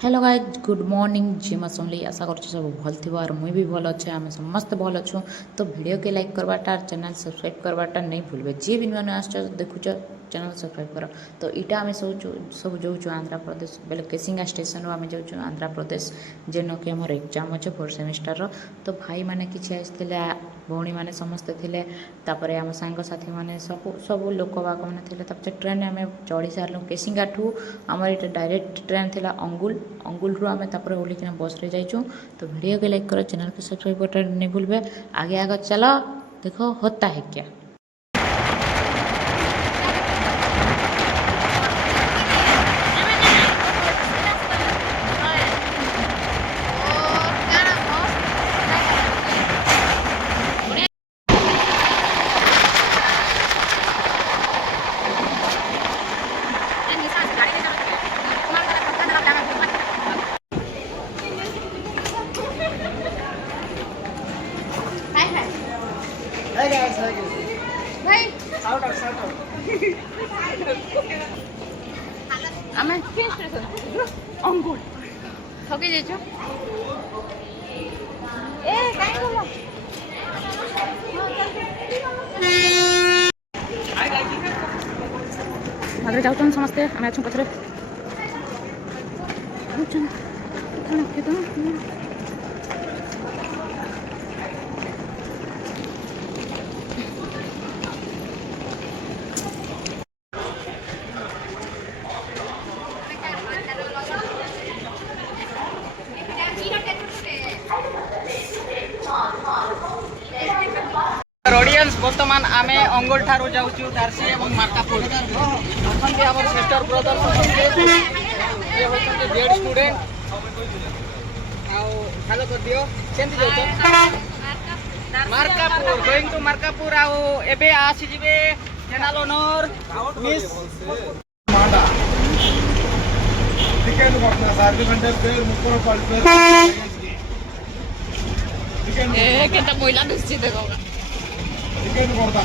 Hello guys good morning जिमा सुनली आशा कर सब भल थी और मुई भी भल अच्छे आम समस्त भल अच्छु तो वीडियो के लाइक करवाटा चैनल सब्सक्राइब करवाटा नहीं भूलबे जी भी नुआ आस देखुच चैनल सब्सक्राइब कर तो इटा आम सब जाऊँ आंध्र प्रदेश बेले केसिंगा स्टेशन आम जाऊँ आंध्र प्रदेश जेन कि आम एग्जाम अच्छे 4th सेमिस्टर तो भाई मैंने किसी आसते भौणी मैंने समस्ते थे तापर आम सांगसाथी मैंने सब सब लोक बाक मैंने ट्रेन आम चढ़ी सारूँ केसिंगा ठू आम ये डायरेक्ट ट्रेन थी अंगुल रू आम ओल्लिकिना बस रे जाइछुँ तो वीडियो के लाइक करो चैनल को सब्सक्राइब कर नहीं भूलबे आगे आगे चलो देखो होता है क्या। ଆମେ ଅଙ୍ଗୁଳ ଠକି ଯାଇଛୁ ଏ କାଇଁ ଗଲ ଆଗରେ ଯାଉଛନ୍ତି ସମସ୍ତେ ଆମେ ଅଛୁ ପଛରେ ऑडियंस बर्तमान आमे अंगोल ठारू जाऊँ दार्सी और मार्कापुर अच्छा आम सिस्टर ब्रदर ये होते जेड स्टूडेंट हेलो कर दियो मार्कापुर गोइंग टू मार्कापुर आबे आसी जिबे चैनल ओनर मिस टिकेट ಕೊಡ್ತಾ ಸರ್ ಗಂಟೆ ಬೇರೆ ಮುಕ್ಕರ ಪಾಲ್ಪೇ କେତେ ମଇଲା ଦୁଶ୍ଚିତ ಟಿಕೆಟ್ ಕೊಡ್ತಾ